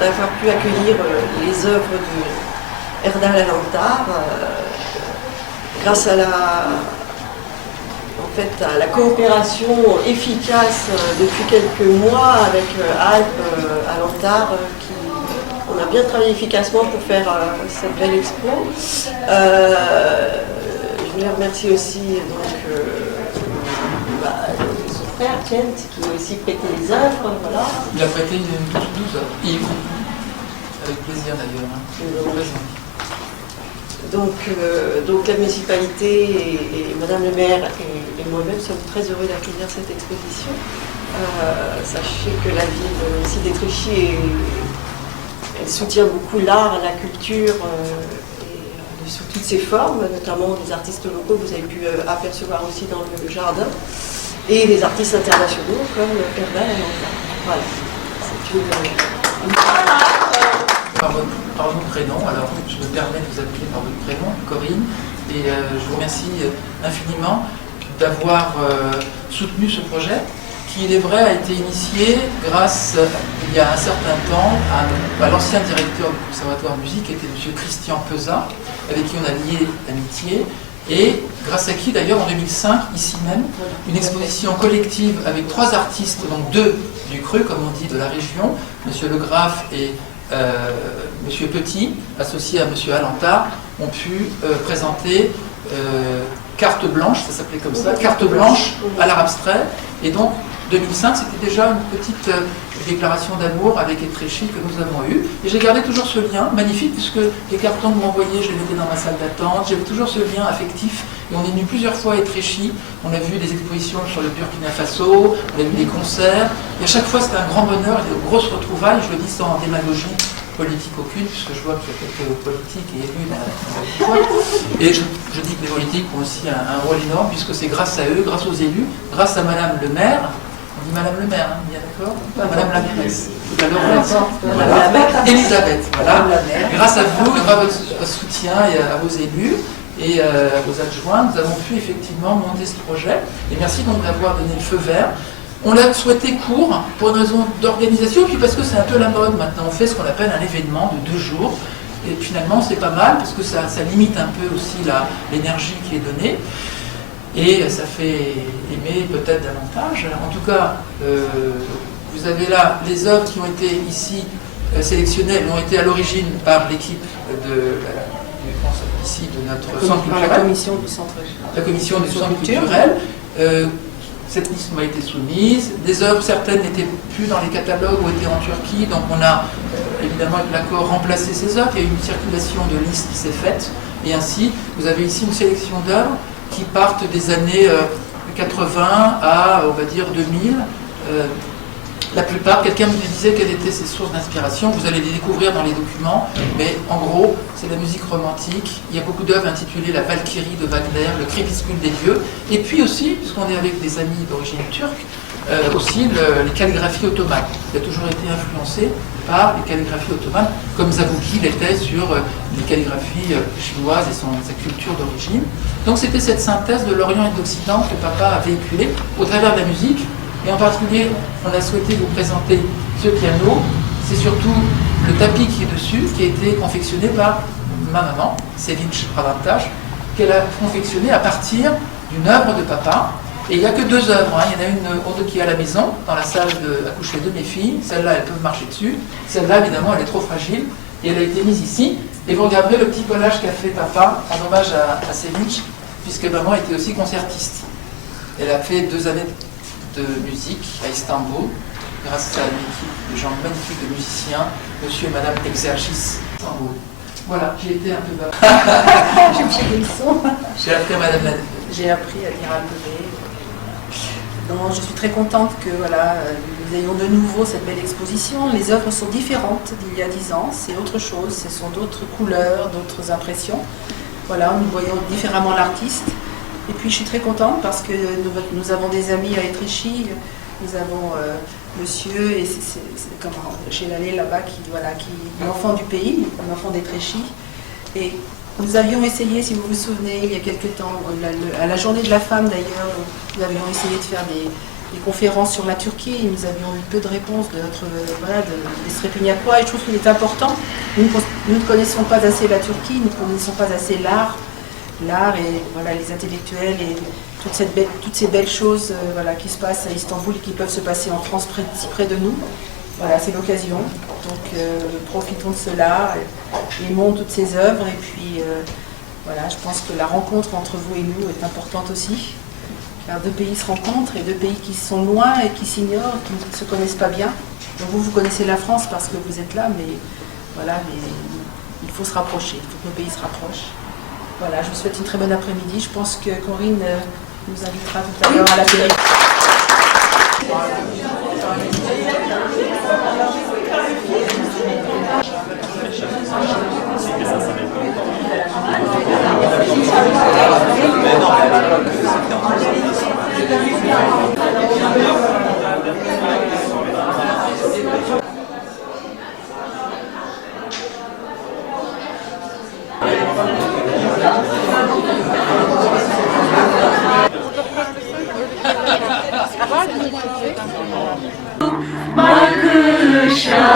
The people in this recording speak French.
d'avoir pu accueillir les œuvres de Erdal Alantar grâce à la coopération efficace depuis quelques mois avec Alpes Alantar, on a bien travaillé efficacement pour faire cette belle expo. Je voulais remercier aussi son frère Kent qui a aussi prêté les œuvres. Voilà. Il a prêté une 12 œuvres. Yves. Avec plaisir d'ailleurs. Donc la municipalité et Madame le maire et moi-même sommes très heureux d'accueillir cette exposition. Sachez que la ville ici d'Étréchy elle soutient beaucoup l'art, la culture sous toutes ses formes, notamment des artistes locaux que vous avez pu apercevoir aussi dans le jardin, et des artistes internationaux comme Erdal Alantar. Voilà, c'est une par vos prénoms, alors je me permets de vous appeler par votre prénom, Corinne, et je vous remercie infiniment d'avoir soutenu ce projet, qui, il est vrai, a été initié grâce, il y a un certain temps, à l'ancien directeur du Conservatoire de musique, qui était M. Christian Pezat, avec qui on a lié l'amitié, et grâce à qui, d'ailleurs, en 2005, ici même, une exposition collective avec 3 artistes, donc 2 du Cru, comme on dit, de la région, M. Le Graff et M. Petit, associé à M. Alantar, ont pu présenter Carte Blanche, ça s'appelait comme ça, Carte Blanche à l'art abstrait, et donc 2005, c'était déjà une petite déclaration d'amour avec Étréchy que nous avons eue. Et j'ai gardé toujours ce lien magnifique, puisque les cartons que vous m'envoyez, je les mettais dans ma salle d'attente. J'avais toujours ce lien affectif. Et on est venu plusieurs fois à Étréchy. On a vu des expositions sur le Burkina Faso, on a vu des concerts. Et à chaque fois, c'était un grand bonheur, et de grosses retrouvailles. Je le dis sans démagogie politique aucune, puisque je vois qu'il y a quelques politiques et élus dans la boîte. Et je dis que les politiques ont aussi un rôle énorme, puisque c'est grâce à eux, grâce aux élus, grâce à Madame le maire. On dit Madame le maire, hein, bien d'accord? Madame la mairesse. Tout à l'heure, Elisabeth, voilà. Grâce à vous, grâce à votre soutien et à vos élus et à vos adjoints, nous avons pu effectivement monter ce projet. Et merci donc d'avoir donné le feu vert. On l'a souhaité court pour une raison d'organisation, puis parce que c'est un peu la mode maintenant. On fait ce qu'on appelle un événement de 2 jours. Et finalement, c'est pas mal, parce que ça limite un peu aussi l'énergie qui est donnée. Et ça fait aimer peut-être davantage. En tout cas, vous avez là les œuvres qui ont été ici sélectionnées, elles ont été à l'origine par l'équipe ici de notre centre culturel. La commission du centre. La commission du centre culturel. Cette liste m'a été soumise. Des œuvres, certaines n'étaient plus dans les catalogues ou étaient en Turquie, donc on a évidemment avec l'accord remplacé ces œuvres. Il y a eu une circulation de listes qui s'est faite. Et ainsi, vous avez ici une sélection d'œuvres qui partent des années 80 à, on va dire, 2000. La plupart, quelqu'un me disait quelles étaient ses sources d'inspiration, vous allez les découvrir dans les documents, mais en gros, c'est la musique romantique. Il y a beaucoup d'œuvres intitulées La Valkyrie de Wagner, Le Crépuscule des dieux, et puis aussi, puisqu'on est avec des amis d'origine turque, aussi les calligraphies ottomanes. Il a toujours été influencé par les calligraphies ottomanes, comme Zabouki l'était sur les calligraphies chinoises et sa culture d'origine. Donc c'était cette synthèse de l'Orient et de l'Occident que papa a véhiculée au travers de la musique. Et en particulier, on a souhaité vous présenter ce piano. C'est surtout le tapis qui est dessus, qui a été confectionné par ma maman, Sevinch Pravantaj, qu'elle a confectionné à partir d'une œuvre de papa. Et il n'y a que 2 œuvres. Hein. Il y en a une qui est à la maison, dans la salle à coucher de mes filles. Celle-là, elles peuvent marcher dessus. Celle-là, évidemment, elle est trop fragile. Et elle a été mise ici. Et vous regarderez le petit collage qu'a fait papa en hommage à Sevinch, puisque maman était aussi concertiste. Elle a fait 2 années de musique à Istanbul, grâce à une équipe de gens magnifiques de musiciens, monsieur et madame Exergis Istanbul. Voilà, j'ai été un peu bas. J'ai appris à madame la... J'ai appris à dire un peu. Donc, je suis très contente que voilà, nous ayons de nouveau cette belle exposition. Les œuvres sont différentes d'il y a 10 ans, c'est autre chose, ce sont d'autres couleurs, d'autres impressions. Voilà, nous voyons différemment l'artiste. Et puis je suis très contente parce que nous avons des amis à Étréchy, nous avons monsieur et chez l'allée là-bas qui est l'enfant du pays, un enfant d'Étréchy. Et nous avions essayé, si vous vous souvenez, il y a quelque temps, à la journée de la femme d'ailleurs, nous avions essayé de faire conférences sur la Turquie, nous avions eu peu de réponses de des Srepiniakois, et je trouve qu'il est important. Nous ne connaissons pas assez la Turquie, nous ne connaissons pas assez l'art et voilà, les intellectuels et toutes ces belles choses qui se passent à Istanbul et qui peuvent se passer en France si près de nous. Voilà, c'est l'occasion. Donc profitons de cela, aimons toutes ces œuvres et puis voilà, je pense que la rencontre entre vous et nous est importante aussi. Car deux pays se rencontrent et deux pays qui sont loin et qui s'ignorent, qui ne se connaissent pas bien. Donc vous connaissez la France parce que vous êtes là, mais voilà, il faut se rapprocher, il faut que nos pays se rapprochent. Voilà, je vous souhaite une très bonne après-midi. Je pense que Corinne nous invitera tout à l'heure à la télé. Bakışacağım